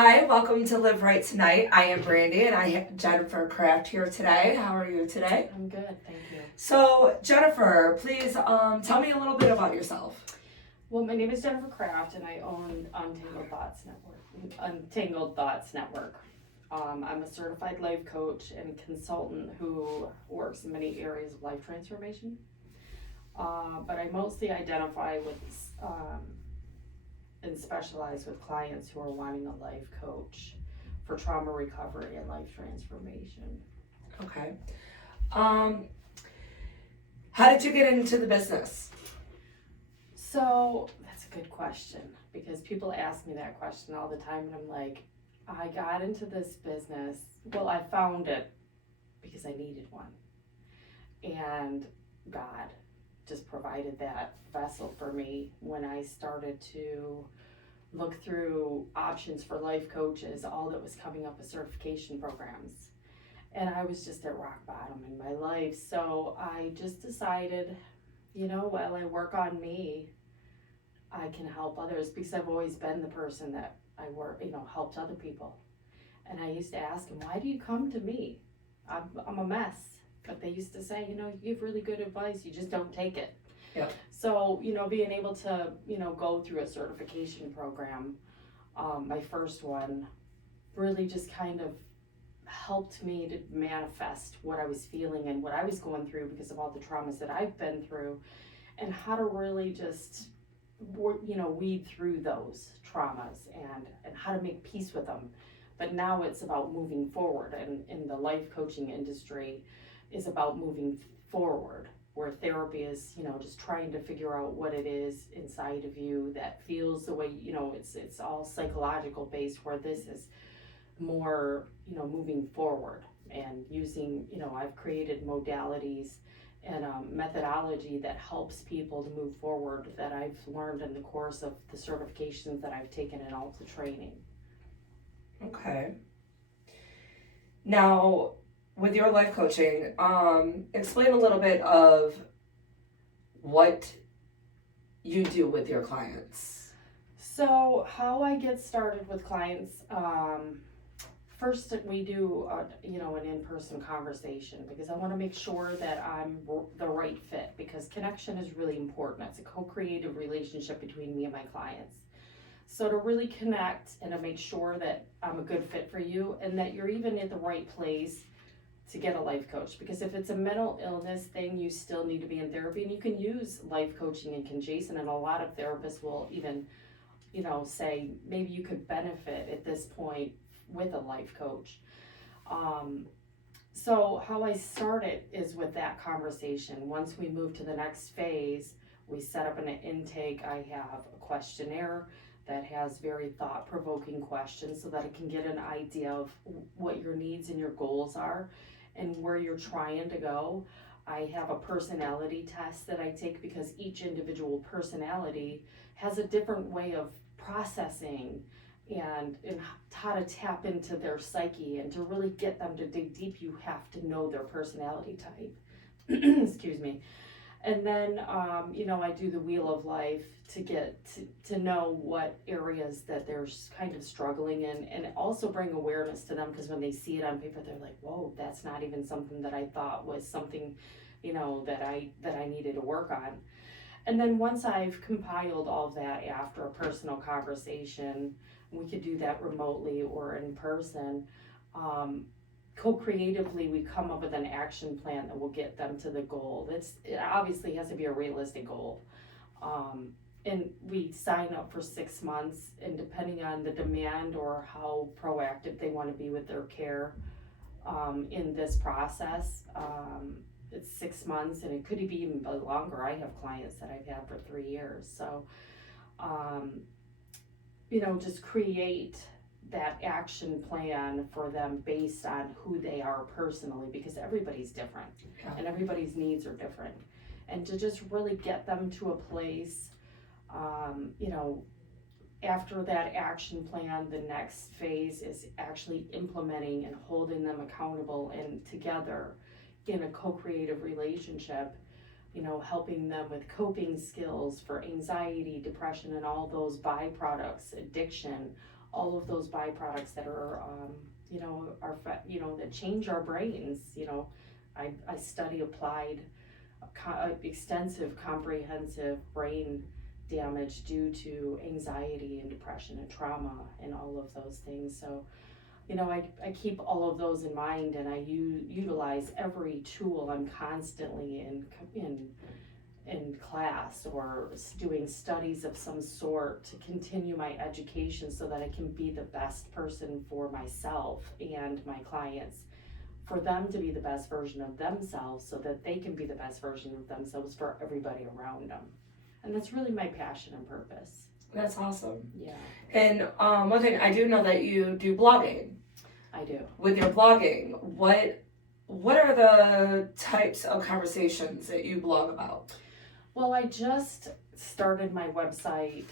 Hi, welcome to Live Right Tonight. I am Brandi and I have Jennifer Kraft here today. How are you today? I'm good, thank you. So, Jennifer, please tell me a little bit about yourself. Well, my name is Jennifer Kraft and I own Untangled Thoughts Network. I'm a certified life coach and consultant who works in many areas of life transformation. But I mostly identify with and specialize with clients who are wanting a life coach for trauma recovery and life transformation. Okay. How did you get into the business? So that's a good question because people ask me that question all the time and I'm like, I got into this business, well, I found it because I needed one. And God just provided that vessel for me when I started to look through options for life coaches. All that was coming up was certification programs. And I was just at rock bottom in my life. So I just decided, while I work on me, I can help others because I've always been the person that helped other people. And I used to ask them, why do you come to me? I'm a mess. But they used to say, you give really good advice, you just don't take it. Yeah. So, being able to, go through a certification program, my first one, really just kind of helped me to manifest what I was feeling and what I was going through because of all the traumas that I've been through and how to really just, weed through those traumas and how to make peace with them. But now it's about moving forward, and in the life coaching industry is about moving forward, where therapy is, just trying to figure out what it is inside of you that feels the way, it's all psychological based, where this is more, moving forward and using, I've created modalities and methodology that helps people to move forward that I've learned in the course of the certifications that I've taken and all the training. Okay. Now, with your life coaching, explain a little bit of what you do with your clients. So how I get started with clients, first we do an in-person conversation because I want to make sure that I'm the right fit, because connection is really important. It's a co-creative relationship between me and my clients. So to really connect and to make sure that I'm a good fit for you and that you're even at the right place to get a life coach, because if it's a mental illness thing, you still need to be in therapy, and you can use life coaching in conjunction, and a lot of therapists will even say maybe you could benefit at this point with a life coach. So how I started is with that conversation. Once we move to the next phase, we set up an intake. I have a questionnaire that has very thought-provoking questions so that I can get an idea of what your needs and your goals are and where you're trying to go. I have a personality test that I take because each individual personality has a different way of processing and how to tap into their psyche, and to really get them to dig deep, you have to know their personality type. Excuse me. And then, I do the wheel of life to get to know what areas that they're kind of struggling in, and also bring awareness to them, because when they see it on paper, they're like, whoa, that's not even something that I thought was something, that I needed to work on. And then once I've compiled all of that after a personal conversation, we could do that remotely or in person. Co-creatively, we come up with an action plan that will get them to the goal. It obviously has to be a realistic goal. And we sign up for 6 months, and depending on the demand or how proactive they want to be with their care in this process, it's 6 months, and it could be even longer. I have clients that I've had for 3 years. So, just create that action plan for them based on who they are personally, because everybody's different. Yeah. And everybody's needs are different. And to just really get them to a place, after that action plan, the next phase is actually implementing and holding them accountable and together in a co-creative relationship, helping them with coping skills for anxiety, depression, and all those byproducts, addiction, all of those byproducts that are, that change our brains. I study applied, extensive, comprehensive brain damage due to anxiety and depression and trauma and all of those things. So, I keep all of those in mind, and I utilize every tool. I'm constantly in class or doing studies of some sort to continue my education so that I can be the best person for myself and my clients, for them to be the best version of themselves so that they can be the best version of themselves for everybody around them. And that's really my passion and purpose. That's awesome. Yeah. And one thing, I do know that you do blogging. I do. With your blogging, what are the types of conversations that you blog about? Well, I just started my website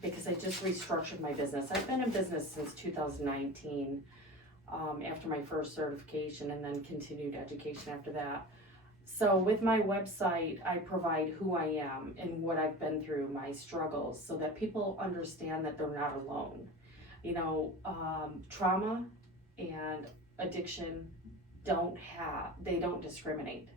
because I just restructured my business. I've been in business since 2019 after my first certification, and then continued education after that. So with my website, I provide who I am and what I've been through, my struggles, so that people understand that they're not alone. Trauma and addiction don't discriminate.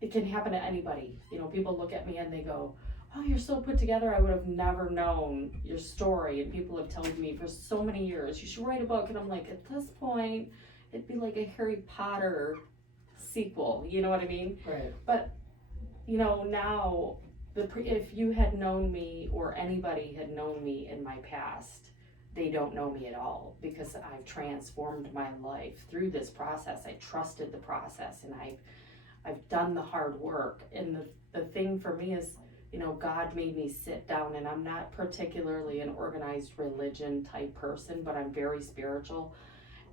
It can happen to anybody. People look at me and they go, "Oh, you're so put together. I would have never known your story." And people have told me for so many years, "You should write a book." And I'm like, at this point, it'd be like a Harry Potter sequel. You know what I mean? Right. But, now, if you had known me, or anybody had known me in my past, they don't know me at all, because I've transformed my life through this process. I trusted the process, and I've done the hard work. And the thing for me is, God made me sit down, and I'm not particularly an organized religion type person, but I'm very spiritual.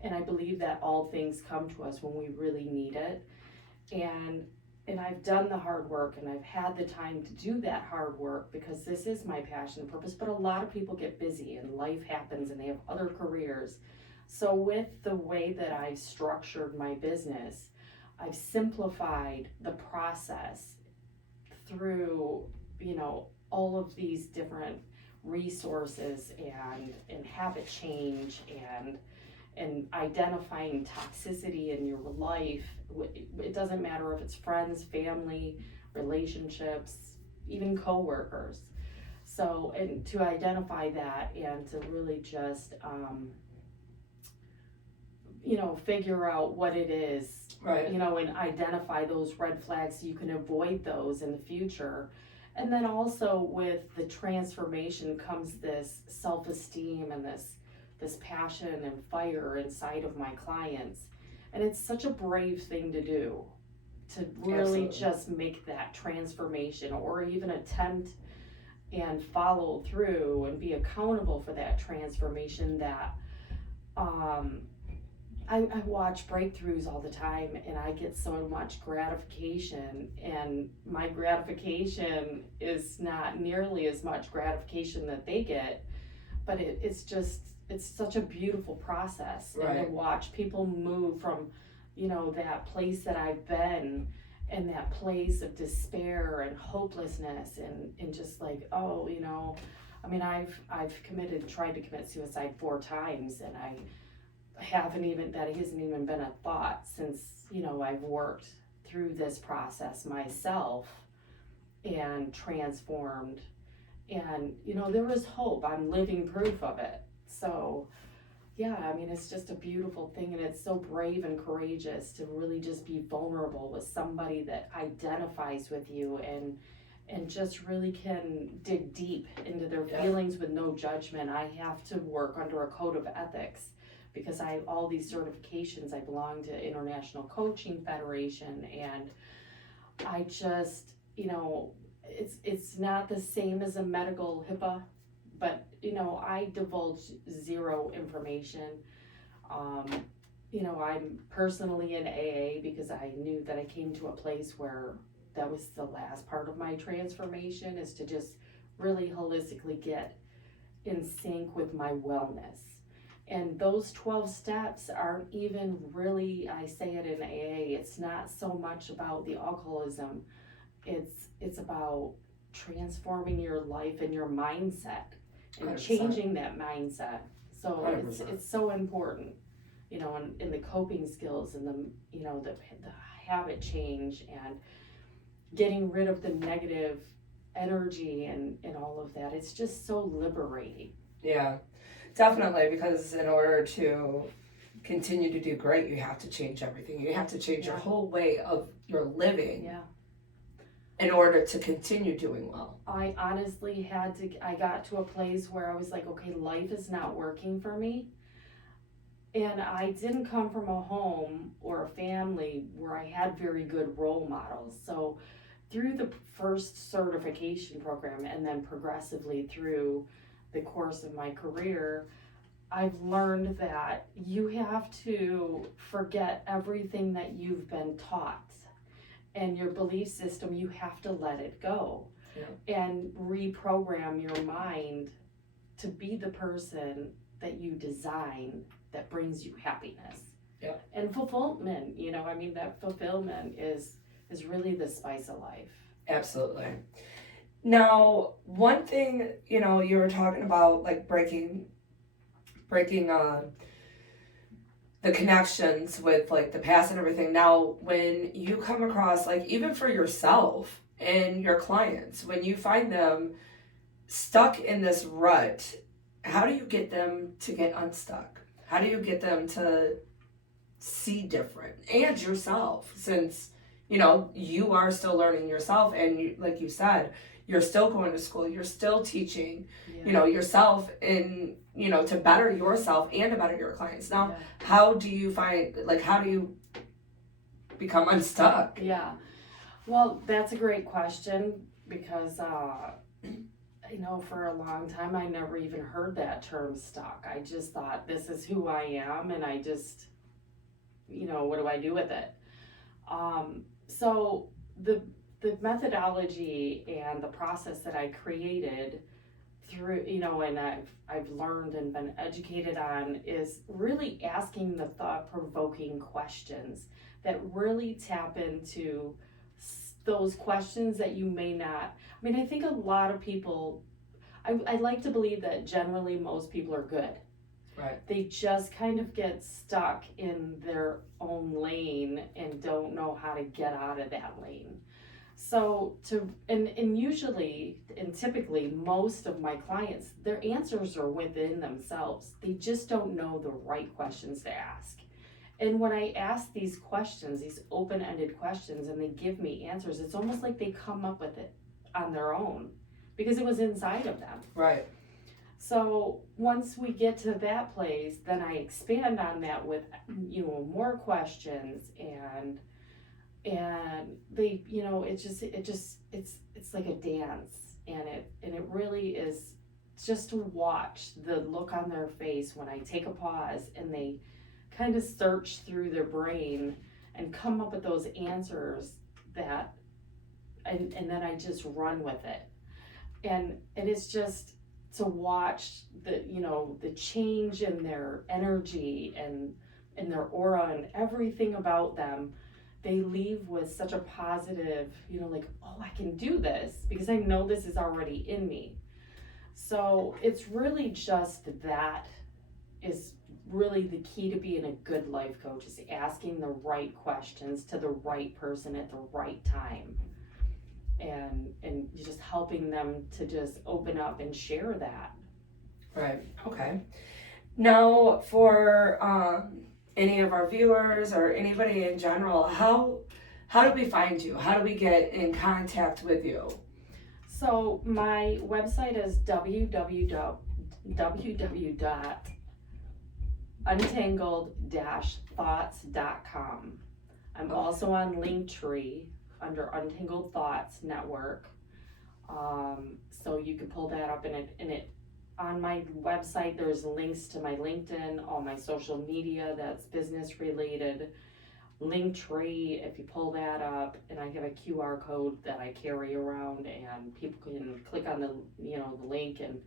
And I believe that all things come to us when we really need it. And I've done the hard work, and I've had the time to do that hard work, because this is my passion and purpose. But a lot of people get busy and life happens and they have other careers. So with the way that I've structured my business, I've simplified the process through, all of these different resources and habit change and identifying toxicity in your life. It doesn't matter if it's friends, family, relationships, even coworkers. So, and to identify that and to really just, figure out what it is, right. And identify those red flags so you can avoid those in the future. And then also with the transformation comes this self-esteem and this passion and fire inside of my clients. And it's such a brave thing to do, to really Absolutely. just make that transformation, or even attempt and follow through and be accountable for that transformation. That I watch breakthroughs all the time, and I get so much gratification, and my gratification is not nearly as much gratification that they get, but it's such a beautiful process. Right. And to watch people move from, that place that I've been, and that place of despair and hopelessness, and just like, I've tried to commit suicide 4 times, and that hasn't even been a thought since, I've worked through this process myself and transformed. And, there is hope. I'm living proof of it. So, yeah, it's just a beautiful thing, and it's so brave and courageous to really just be vulnerable with somebody that identifies with you and just really can dig deep into their feelings with no judgment. I have to work under a code of ethics because I have all these certifications. I belong to International Coaching Federation, and I just, it's not the same as a medical HIPAA, but I divulge zero information. I'm personally in AA because I knew that I came to a place where that was the last part of my transformation, is to just really holistically get in sync with my wellness. And those 12 steps aren't even really, I say it in AA, it's not so much about the alcoholism. It's about transforming your life and your mindset. and 100%. changing that mindset. So 100%. it's so important, you know, in the coping skills and the, you know, the habit change and getting rid of the negative energy and all of that. It's just so liberating. Yeah, definitely, because in order to continue to do great, you have to change everything. You have to change your whole way of your living in order to continue doing well. I honestly I got to a place where I was like, okay, life is not working for me. And I didn't come from a home or a family where I had very good role models. So through the first certification program and then progressively through the course of my career, I've learned that you have to forget everything that you've been taught, and your belief system, you have to let it go and reprogram your mind to be the person that you design that brings you happiness and fulfillment. You know, I mean, that fulfillment is really the spice of life. Absolutely. Now, one thing, you know, you were talking about like breaking the connections with like the past and everything. Now, when you come across, like, even for yourself and your clients, when you find them stuck in this rut, how do you get them to get unstuck? How do you get them to see different? And yourself, since, you know, you are still learning yourself, and you, like you said, you're still going to school, you're still teaching, you know, yourself in, you know, to better yourself and to better your clients. Now, how do you find, like, how do you become unstuck? Yeah. Well, that's a great question, because, you know, for a long time, I never even heard that term stuck. I just thought, this is who I am, and I just, you know, what do I do with it? So the methodology and the process that I created through, you know, and I've learned and been educated on, is really asking the thought-provoking questions that really tap into those questions that you may not. I mean, I think a lot of people, I like to believe that generally most people are good. Right. They just kind of get stuck in their own lane and don't know how to get out of that lane. So and usually and typically most of my clients, their answers are within themselves. They just don't know the right questions to ask. And when I ask these questions, these open-ended questions, and they give me answers, it's almost like they come up with it on their own because it was inside of them. Right. So once we get to that place, then I expand on that with, you know, more questions, and they, you know, it's like a dance, and it really is just to watch the look on their face when I take a pause and they kind of search through their brain and come up with those answers that, and then I just run with it, and it's just to watch the, you know, the change in their energy and in their aura and everything about them. They leave with such a positive, you know, like, oh, I can do this because I know this is already in me. So it's really just that is really the key to being a good life coach, is asking the right questions to the right person at the right time. And just helping them to just open up and share that. Right. Okay. Now, for any of our viewers or anybody in general, how do we find you? How do we get in contact with you? So my website is www.untangled-thoughts.com. I'm also on Linktree under Untangled Thoughts Network. So you can pull that up, and it on my website there's links to my LinkedIn, all my social media that's business related. Linktree, if you pull that up, and I have a QR code that I carry around, and people can click on the, you know, the link, and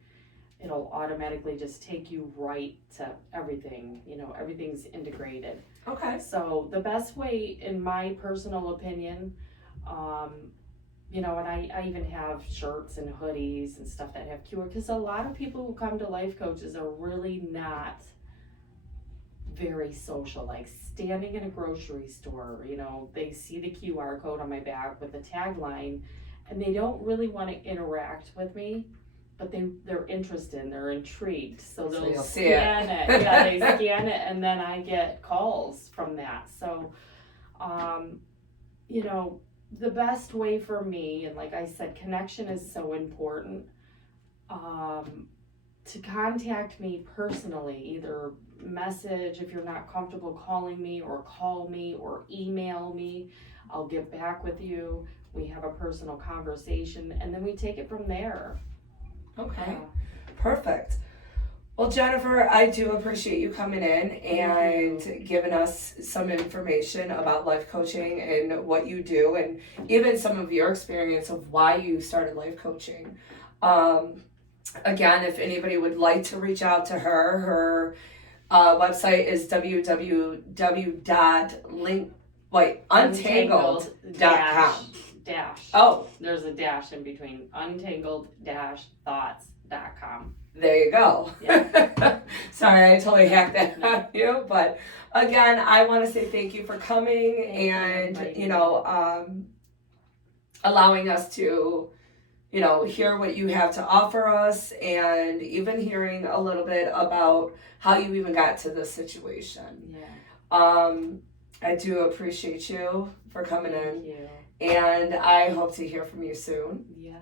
it'll automatically just take you right to everything. You know, everything's integrated. Okay. So the best way, in my personal opinion, you know, and I even have shirts and hoodies and stuff that have QR, because a lot of people who come to life coaches are really not very social. Like standing in a grocery store, you know, they see the QR code on my bag with the tagline, and they don't really want to interact with me, but they're interested and they're intrigued, so they'll you'll see scan it. Yeah, they scan it, and then I get calls from that. So you know, the best way for me, and like I said, connection is so important, to contact me personally, either message if you're not comfortable calling me, or call me, or email me. I'll get back with you. We have a personal conversation, and then we take it from there. Okay, perfect. Well, Jennifer, I do appreciate you coming in and giving us some information about life coaching and what you do, and even some of your experience of why you started life coaching. Again, if anybody would like to reach out to her website is untangled.com. Dash. Oh, there's a dash in between. untangled-thoughts.com. There you go. Yeah. Sorry, I totally hacked that on you. But again, I want to say thank you for coming and, allowing us to, hear what you have to offer us, and even hearing a little bit about how you even got to this situation. Yeah. I do appreciate you for coming in. Thank you. And I hope to hear from you soon. Yeah.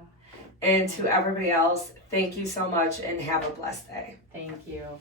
And to everybody else, thank you so much and have a blessed day. Thank you.